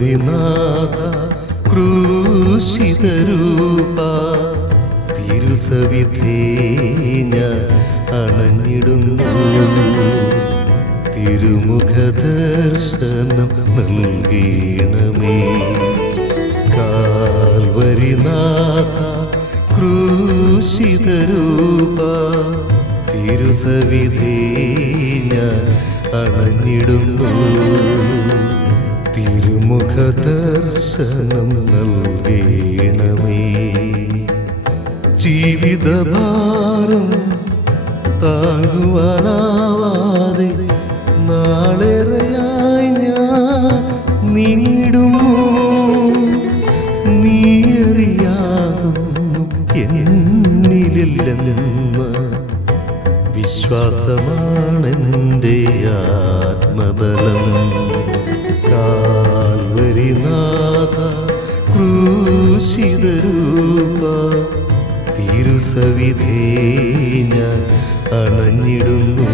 കാൽവരിനാഥ ക്രൂശിതരൂപ തിരുസവിധേ ഞാൻ അണഞ്ഞിടുന്നു. തിരുമുഖ ദർശനം നൽകണമേ. കാൽവരിനാഥ ക്രൂശിതരൂപ തിരുസവിധേ ഞാൻ അണഞ്ഞിടുന്നു. തിരുമുഖ ദർശനം നൽകണമേ. ജീവിതഭാരം താങ്ങുവാനാവാതെ ഞാൻ അണഞ്ഞിടുന്നു.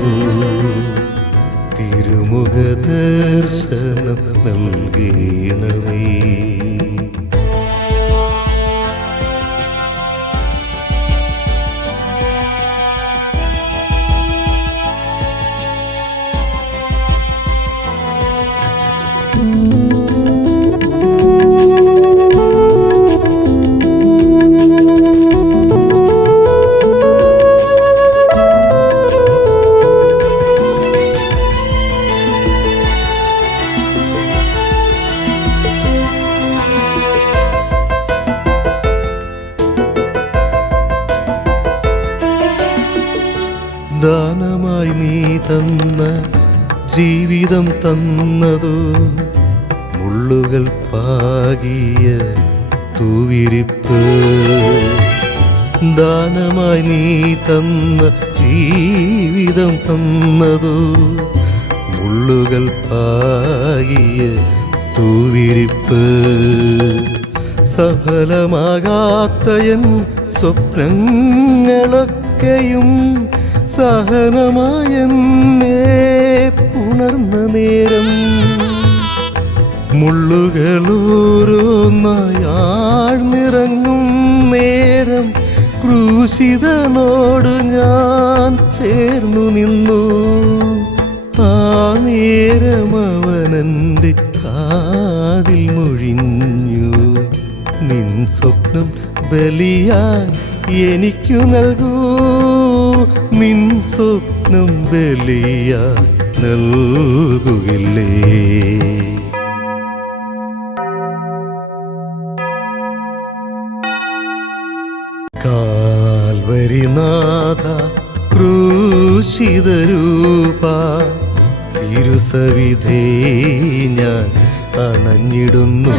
തിരുമുഖ ദർശനം നൽകണമേ. തന്ന ജീവിതം തന്നതോ മുള്ളുകൾ പാകിയ തൂവിരിപ്പ്. ദാനമായി നീ തന്ന ജീവിതം തന്നതോ മുള്ളുകൾ പാകിയ തൂവിരിപ്പ്. സഫലമാകാത്ത എൻ സ്വപ്നങ്ങളൊക്കെയും സഹനമായെന്നെ പുണർന്ന നേരം മുള്ളുകളോരോന്നായാഴ്ന്നിറങ്ങും നേരം ക്രൂശിതനോട് ഞാൻ ചേർന്നു നിന്നു. ആ നേരം അവനെന്റെ കാതിൽ മൊഴിഞ്ഞു. നിൻ സ്വപ്നം ബലിയായി എനിക്കു നൽകൂ. നിൻ സ്വപ്നം ബലിയ നൽകുകില്ലേ കാൽവരിനാഥ ക്രൂശിതരൂപ തിരുസവിധേ ഞാൻ അണഞ്ഞിടുന്നു.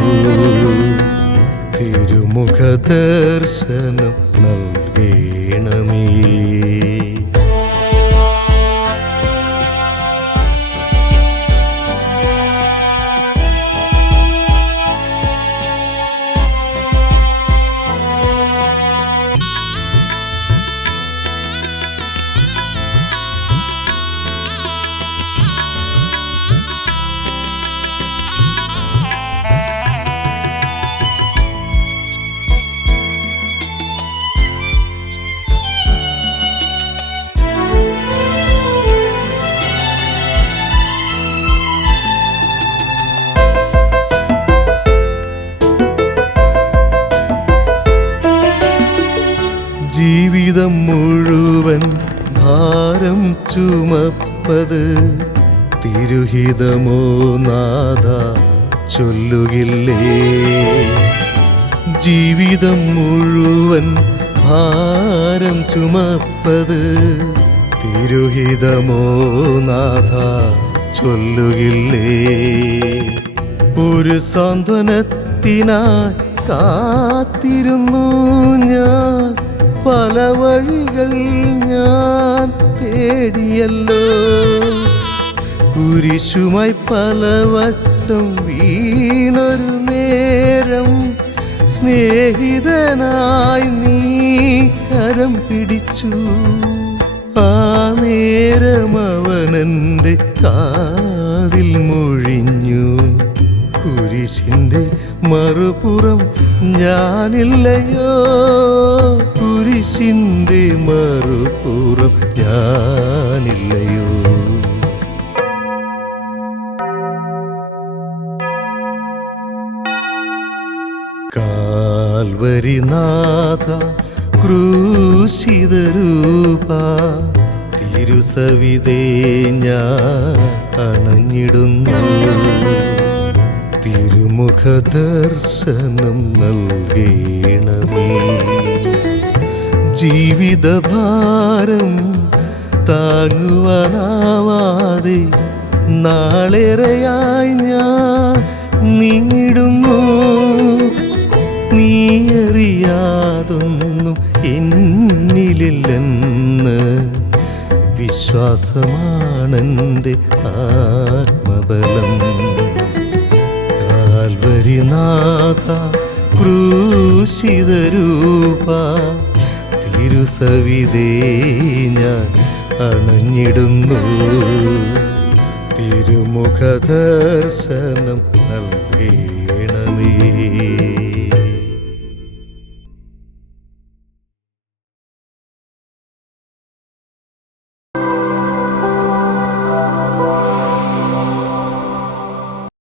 തിരുമുഖ ദർശനം നൽകണമേ. ജീവിതം മുഴുവൻ ഭാരം ചുമപ്പത് തിരുഹിതമോ നാഥ ചൊല്ലുകില്ലേ? ജീവിതം മുഴുവൻ ഭാരം ചുമപ്പത് തിരുഹിതമോ നാഥ ചൊല്ലുകില്ലേ? ഒരു സാന്ത്വനത്തിനായി കാത്തിരുന്നു ഞാൻ പല വഴികൾ ഞാൻ തേടിയല്ലോ. കുരിശുമായി പലവട്ടം വീണൊരു നേരം സ്നേഹിതനായി നീ കരം പിടിച്ചു. ആ നേരം അവനെന്റെ കാതിൽ മൊഴിഞ്ഞു. കുരിശിന്റെ മറുപുറം ഞാനില്ലയോ? കുരിശിന്റെ മറുപുറം ഞാനില്ലയോ? കാൽവരിനാഥ ക്രൂശിത രൂപ തിരുസവിതേ ഞാൻ അണഞ്ഞിടുന്നു. തിരുമുഖ നൽകണമേ. ജീവിതഭാരം താങ്ങുവാനാവാതെ നാളേറെയായി ഞാൻ നീടുന്നു നീ അറിയാതൊന്നും എന്നിലില്ലെന്ന് വിശ്വാസമാണെന്റെ ആത്മബലം. കാൽവരിനാഥ ക്രൂശിതരൂപ തിരുസവിതേ ഞാൻ അണഞ്ഞിടുന്നു. തിരുമുഖ ദർശനം നൽകണമേ